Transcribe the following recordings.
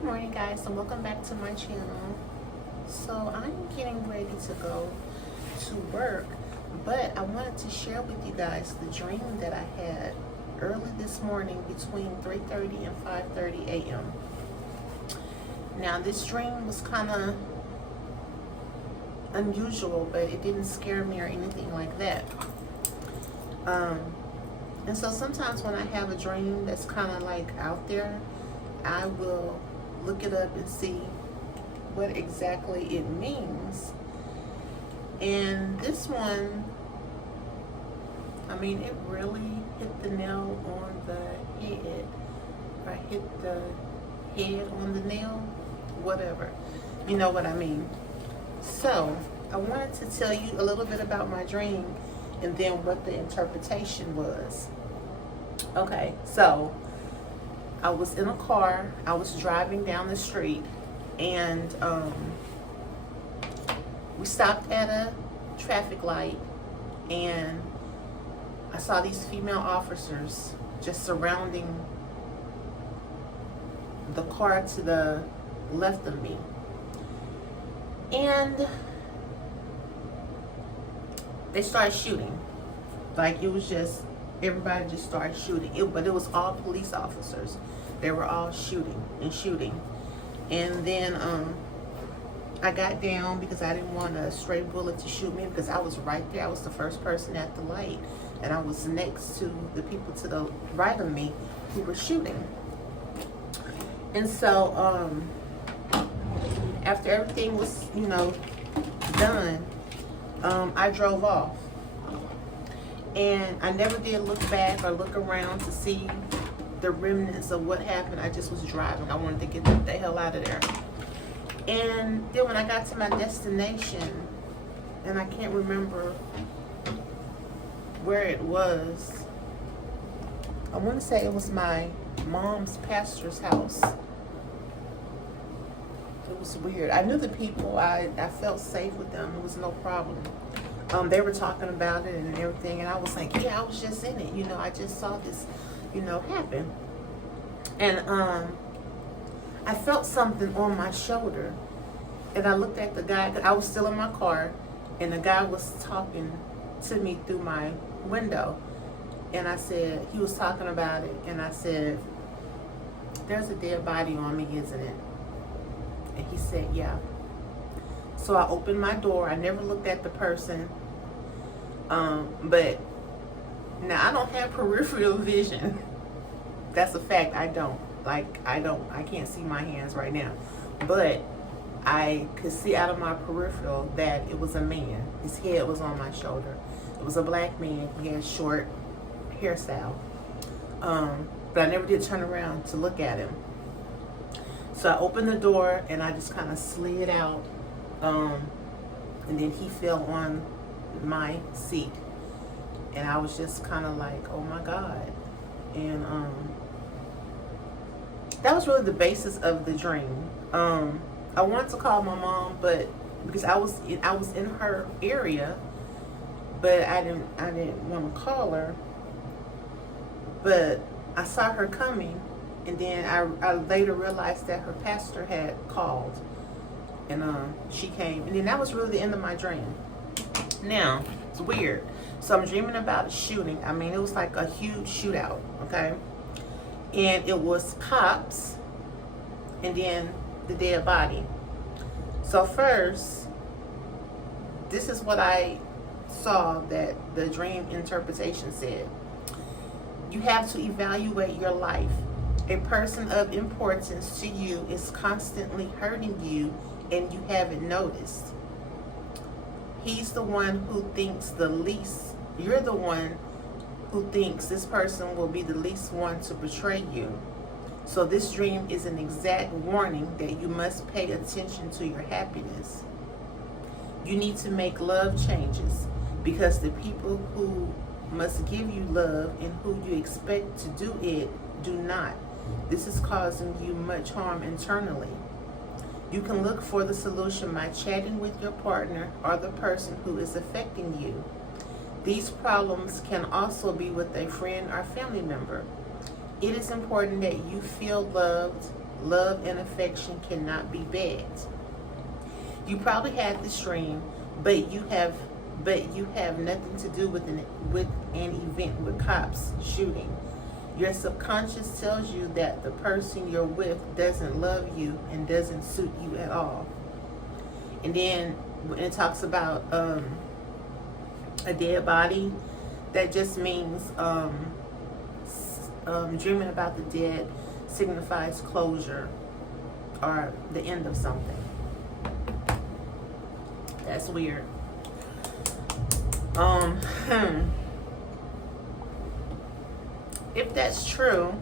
Good morning, guys, and welcome back to my channel. So I'm getting ready to go to work, but I wanted to share with you guys the dream that I had early this morning between 3:30 and 5:30 a.m. Now this dream was kind of unusual, but it didn't scare me or anything like that. And so sometimes when I have a dream that's kind of like out there, I will look it up and see what exactly it means. And this one, I mean, it really hit the nail on the head. I hit the head on the nail, whatever. You know what I mean. So I wanted to tell you a little bit about my dream and then what the interpretation was. Okay, so I was in a car, I was driving down the street, and we stopped at a traffic light, and I saw these female officers just surrounding the car to the left of me. And they started shooting. Like, it was just, everybody just started shooting. But it was all police officers. They were all shooting and shooting. And then I got down because I didn't want a stray bullet to shoot me, because I was right there. I was the first person at the light, and I was next to the people to the right of me who were shooting. And so after everything was, done, I drove off. And I never did look back or look around to see the remnants of what happened. I just was driving. I wanted to get the hell out of there. And then when I got to my destination, and I can't remember where it was, I want to say it was my mom's pastor's house. It was weird. I knew the people. I felt safe with them. It was no problem. They were talking about it and everything, and I was like, yeah, I was just in it. I just saw this, happen. And I felt something on my shoulder, and I looked at the guy. I was still in my car, and the guy was talking to me through my window. And I said, he was talking about it, and I said, there's a dead body on me, isn't it? And he said, yeah. So I opened my door. I never looked at the person. But now I don't have peripheral vision. That's a fact. I don't. I can't see my hands right now. But I could see out of my peripheral that it was a man. His head was on my shoulder. It was a black man. He had short hairstyle. But I never did turn around to look at him. So I opened the door and I just kind of slid out. And then he fell on my seat, and I was just kind of like, oh my God. And that was really the basis of the dream. I wanted to call my mom, but because I was in her area, but I didn't want to call her. But I saw her coming, and then I later realized that her pastor had called. And she came, and then that was really the end of my dream. Now, it's weird. So I'm dreaming about a shooting. I mean, it was like a huge shootout, okay? And it was cops, and then the dead body. So first, this is what I saw that the dream interpretation said. You have to evaluate your life. A person of importance to you is constantly hurting you, and you haven't noticed. He's the one who thinks the least. You're the one who thinks this person will be the least one to betray you. So this dream is an exact warning that you must pay attention to your happiness. You need to make love changes, because the people who must give you love and who you expect to do it do not. This is causing you much harm internally. You can look for the solution by chatting with your partner or the person who is affecting you. These problems can also be with a friend or family member. It is important that you feel loved Love and affection cannot be bad. You probably had this dream, but you have nothing to do with an event with cops shooting. Your subconscious tells you that the person you're with doesn't love you and doesn't suit you at all. And then when it talks about a dead body, that just means dreaming about the dead signifies closure or the end of something. That's weird. If that's true,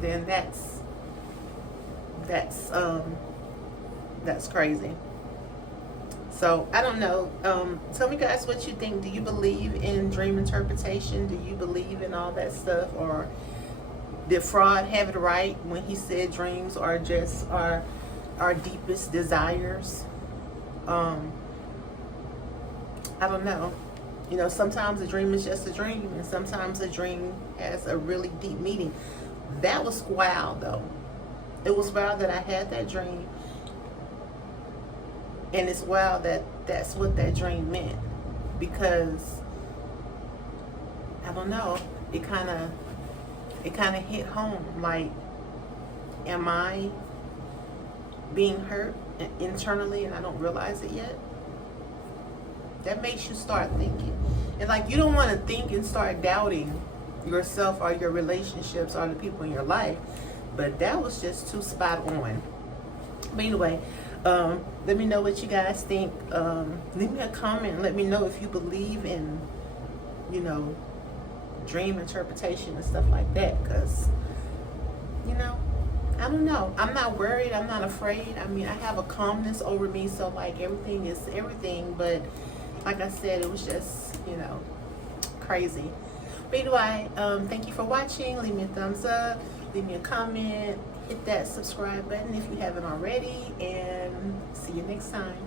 then that's crazy. So I don't know. Tell me guys what you think. Do you believe in dream interpretation? Do you believe in all that stuff? Or did Freud have it right when he said dreams are just our deepest desires? I don't know. You know, sometimes a dream is just a dream, and sometimes a dream has a really deep meaning. That was wild though. It was wild that I had that dream. And it's wild that that's what that dream meant, because I don't know, it kind of hit home. Like, am I being hurt internally and I don't realize it yet? That makes you start thinking. And like, you don't want to think and start doubting yourself or your relationships or the people in your life, but that was just too spot on. But anyway, let me know what you guys think. Leave me a comment. Let me know if you believe in, you know, dream interpretation and stuff like that. Because, you know, I don't know. I'm not worried. I'm not afraid. I mean, I have a calmness over me. So, like, everything is everything. But, like I said, it was just, you know, crazy. But anyway, thank you for watching. Leave me a thumbs up. Leave me a comment. Hit that subscribe button if you haven't already, and see you next time.